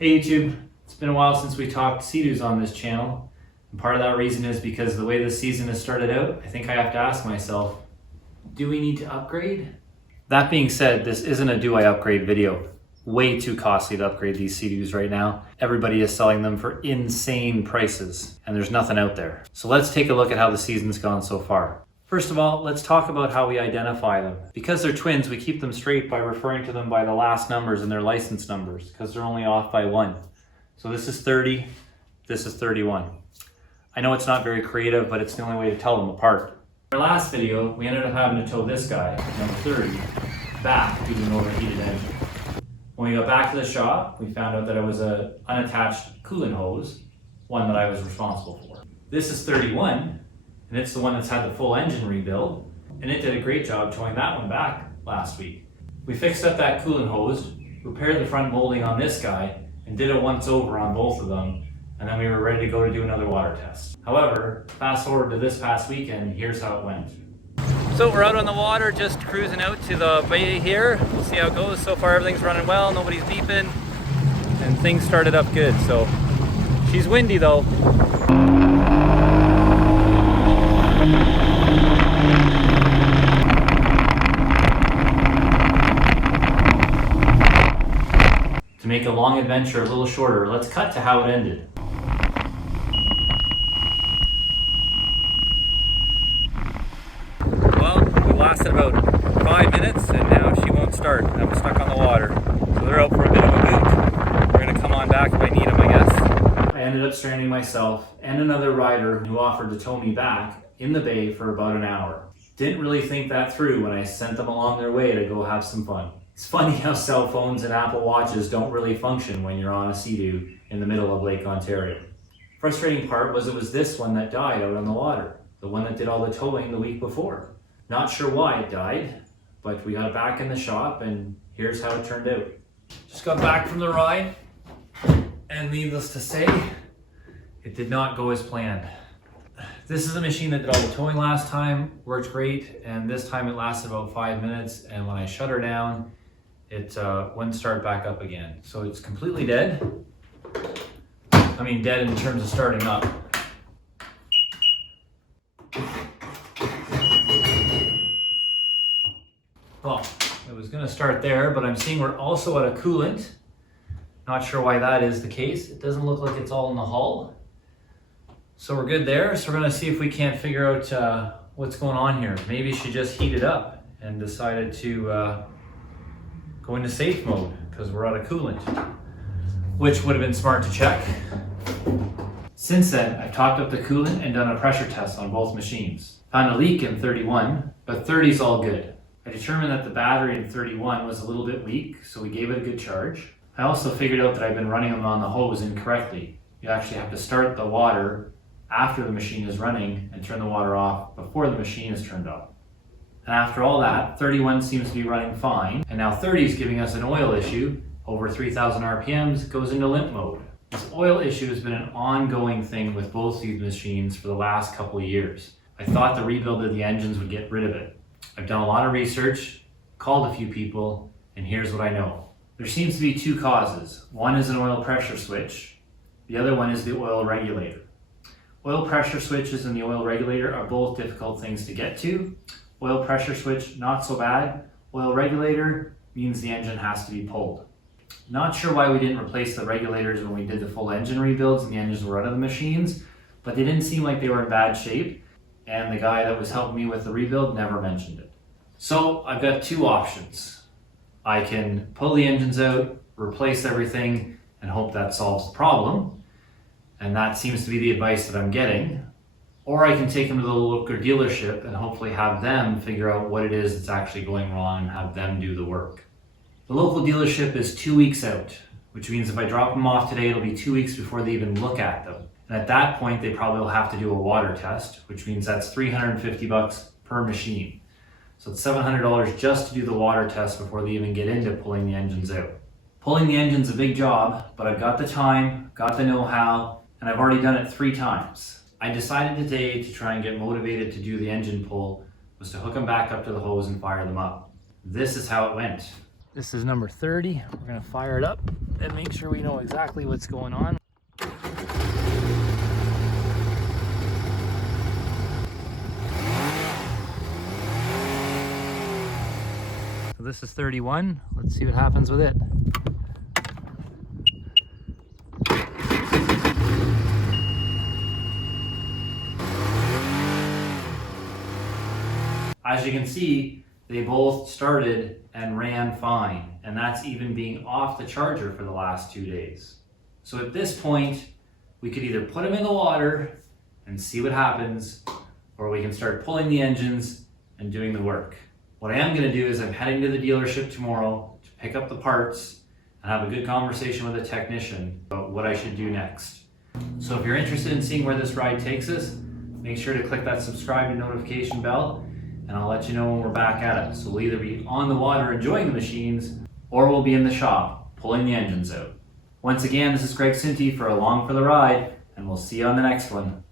Hey YouTube, it's been a while since we talked Seadoos on this channel, and part of that reason is because the way the season has started out, I think I have to ask myself, do we need to upgrade? That being said, this isn't a do I upgrade video. Way too costly to upgrade these Seadoos right now. Everybody is selling them for insane prices, and there's nothing out there. So let's take a look at how the season's gone so far. First of all, let's talk about how we identify them. Because they're twins, we keep them straight by referring to them by the last numbers and their license numbers, because they're only off by one. So this is 30, this is 31. I know it's not very creative, but it's the only way to tell them apart. In our last video, we ended up having to tow this guy, number 30, back due to an overheated engine. When we got back to the shop, we found out that it was an unattached coolant hose, one that I was responsible for. This is 31. And it's the one that's had the full engine rebuild, and it did a great job towing that one back last week. We fixed up that coolant hose, repaired the front molding on this guy, and did a once over on both of them, and then we were ready to go to do another water test. However, fast forward to this past weekend, here's how it went. So we're out on the water, just cruising out to the bay here. We'll see how it goes. So far everything's running well, nobody's beeping, and things started up good. So she's windy though. To make a long adventure a little shorter, let's cut to how it ended. Well, we lasted about 5 minutes and now she won't start. I'm stuck on the water. So they're out for a bit of a boot. We're gonna come on back if I need them, I guess. I ended up stranding myself and another rider who offered to tow me back in the bay for about an hour. Didn't really think that through when I sent them along their way to go have some fun. It's funny how cell phones and Apple Watches don't really function when you're on a Seadoo in the middle of Lake Ontario. Frustrating part was it was this one that died out on the water, the one that did all the towing the week before. Not sure why it died, but we got it back in the shop and here's how it turned out. Just got back from the ride, and needless to say, it did not go as planned. This is a machine that did all the towing last time, worked great, and this time it lasted about 5 minutes, and when I shut her down, it wouldn't start back up again. So it's completely dead. I mean dead in terms of starting up. Well, it was gonna start there, but I'm seeing we're also out of coolant. Not sure why that is the case. It doesn't look like it's all in the hull. So we're good there. So we're gonna see if we can't figure out what's going on here. Maybe she just heated up and decided to go into safe mode because we're out of coolant, which would have been smart to check. Since then, I've topped up the coolant and done a pressure test on both machines. Found a leak in 31, but 30 is all good. I determined that the battery in 31 was a little bit weak, so we gave it a good charge. I also figured out that I've been running them on the hose incorrectly. You actually have to start the water after the machine is running and turn the water off before the machine is turned off. And after all that, 31 seems to be running fine, and now 30 is giving us an oil issue. Over 3,000 RPMs, goes into limp mode. This oil issue has been an ongoing thing with both these machines for the last couple of years. I thought the rebuild of the engines would get rid of it. I've done a lot of research, called a few people, and here's what I know. There seems to be two causes. One is an oil pressure switch. The other one is the oil regulator. Oil pressure switches and the oil regulator are both difficult things to get to. Oil pressure switch, not so bad. Oil regulator means the engine has to be pulled. Not sure why we didn't replace the regulators when we did the full engine rebuilds and the engines were out of the machines, but they didn't seem like they were in bad shape, and the guy that was helping me with the rebuild never mentioned it. So I've got two options. I can pull the engines out, replace everything, and hope that solves the problem. And that seems to be the advice that I'm getting. Or I can take them to the local dealership and hopefully have them figure out what it is that's actually going wrong and have them do the work. The local dealership is 2 weeks out, which means if I drop them off today, it'll be 2 weeks before they even look at them. And at that point, they probably will have to do a water test, which means that's $350 per machine. So it's $700 just to do the water test before they even get into pulling the engines out. Pulling the engine's a big job, but I've got the time, got the know-how, and I've already done it 3 times. I decided today to try and get motivated to do the engine pull was to hook them back up to the hose and fire them up. This is how it went. This is number 30. We're gonna fire it up and make sure we know exactly what's going on. So this is 31. Let's see what happens with it. As you can see, they both started and ran fine, and that's even being off the charger for the last 2 days. So at this point, we could either put them in the water and see what happens, or we can start pulling the engines and doing the work. What I am gonna do is I'm heading to the dealership tomorrow to pick up the parts and have a good conversation with a technician about what I should do next. So if you're interested in seeing where this ride takes us, make sure to click that subscribe and notification bell, and I'll let you know when we're back at it. So we'll either be on the water enjoying the machines, or we'll be in the shop pulling the engines out. Once again, this is Greg Sinti for Along for the Ride, and we'll see you on the next one.